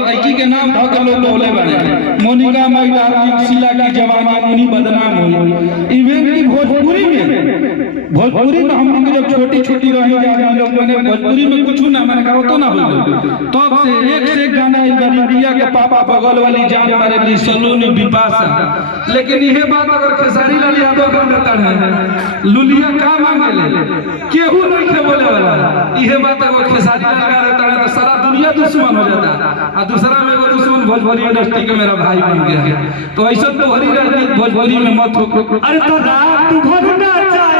लड़की के नाम धो के लोग बोले बने मोनिका माई डार्लिंग शीला की जवानी मुनी बदनाम हुई। इवेंट की भोजपुरी में हम लोग जब छोटी छोटी रही हम लोग मैंने भोजपुरी में कुछ ना मैंने कहा तो ना हुई। तब से एक से एक गाना इंडिया के पापा बगल वाली जान मारे ली सलून बिपाशा। लेकिन यह बात अगर खेसारी लाल यादव का नेता है लुलिया का मांगे ले केहू नहीं के बोले वाला। यह बात अगर खेसारी लाल का रहता है तो सारा दुनिया दुश्मन हो जाता है और दूसरा में वो दुश्मन भोजपुरी इंडस्ट्री के मेरा भाई बन गया है। तो ऐसा तो हरी राजनीति भोजपुरी में मत हो। अरे तो रात भरना चाहिए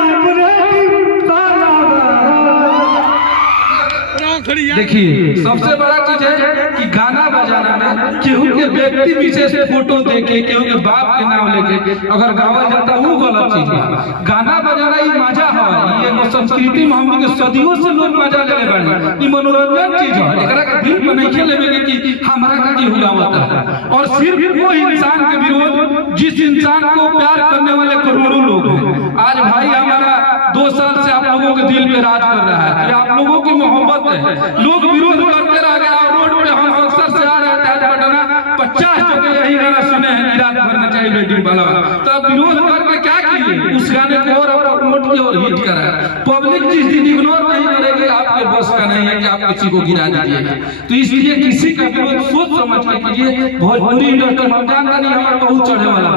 देखिए सबसे बड़ा चीज है कि गाना बजाना में केहू के व्यक्ति विशेष फोटो देके केहू के बाप के नाम लेके अगर गावल जाता वो गलत चीज है। गाना बजाना ही मजा है, ये एगो संस्कृति में हम के सदियों से लोग मजा ले बानी। ई मनोरंजन चीज है, एकरा के दिल में नहीं लेवे कि हमरा का की हुलावत है। और सिर्फ वो इंसान के विरोध जिस इंसान को प्यार करने वाले करोड़ों लोग हैं। आज भाई हमारा 2 साल से आप लोगों के दिल पे राज कर रहा है, आप लोगों की मोहब्बत है। लोग विरोध करते रह गए और रोड पे हम अक्सर से आ रहे थे पटना 50 जगह यही गाना सुने हैं कि रात भरना चाहिए वेडिंग वाला। तो अब विरोध करके क्या किए उस गाने को और प्रमोट किया और हिट करा। पब्लिक जिस दिन इग्नोर नहीं करेगी आपके बस का नहीं है कि आप किसी को गिरा दीजिएगा। तो इसलिए किसी का विरोध सोच समझ के कीजिए। भोजपुरी इंडस्ट्री हम जानता नहीं हमारा बहुत चढ़े वाला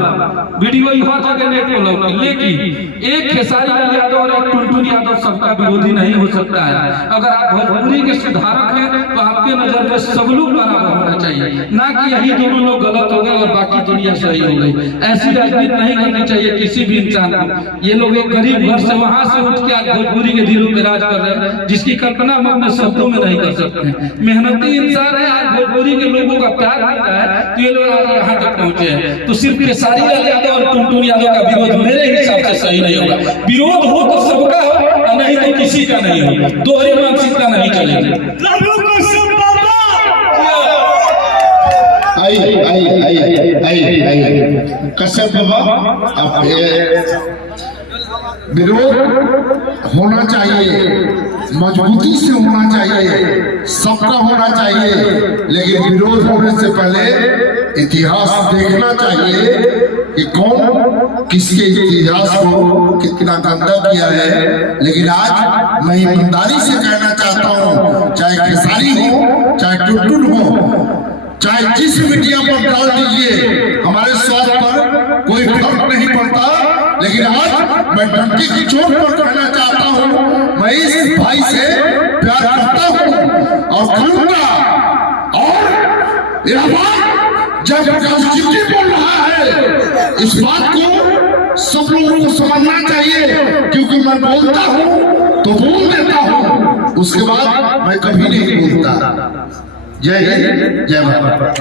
वीडियो हर जगह नेट पर लगा, लेकिन एक खेसारी लाल यादव और एक टुनटुन यादव सबका विरोधी नहीं हो सकता है। अगर आप भोजपुरी के सुधारक हैं तो आपके नजर में सब लोग बराबर होना चाहिए, ना कि यही दोनों लोग गलत हो गए और बाकी दुनिया सही हो गई। ऐसी राजनीति नहीं करनी चाहिए किसी भी इंसान को। ये लोग एक गरीब घर से वहां से उठ के आज भोजपुरी के दिलों में राज कर रहे हैं जिसकी कल्पना हम अपने शब्दों में नहीं कर सकते। मेहनती इंसान है, आज भोजपुरी के लोगों का प्यार मिल रहा है तो ये लोग आज यहाँ तक पहुंचे हैं। तो सिर्फ खेसारी लाल यादव और टुनटुन यादव का विरोध मेरे हिसाब से सही नहीं होगा। विरोध हो तो सबका हो, नहीं तो किसी का नहीं हो। दोहरी मानसिकता नहीं चलेगी। कश्यप बाबा अब विरोध होना चाहिए, मजबूती से होना चाहिए, सबका होना चाहिए, लेकिन विरोध होने से पहले इतिहास देखना चाहिए कि कौन किसके इतिहास को कितना गंदा किया है। लेकिन आज मैं ईमानदारी से कहना चाहता हूँ, चाहे खेसारी हो चाहे टुनटुन हो, चाहे जिस मीडिया पर डाल दीजिए, हमारे स्वार्थ पर कोई फर्क नहीं पड़ता। लेकिन आज मैं डंके की चोट पर कहना चाहता हूँ, मैं इस भाई से प्यार करता हूँ और करूंगा। और यह बात जब चिट्ठी बोल रहा है, इस बात को सब लोगों को समझना चाहिए, क्योंकि मैं बोलता हूँ तो बोल देता हूँ, उसके बाद मैं कभी नहीं बोलता। जय हिंद, जय भारत।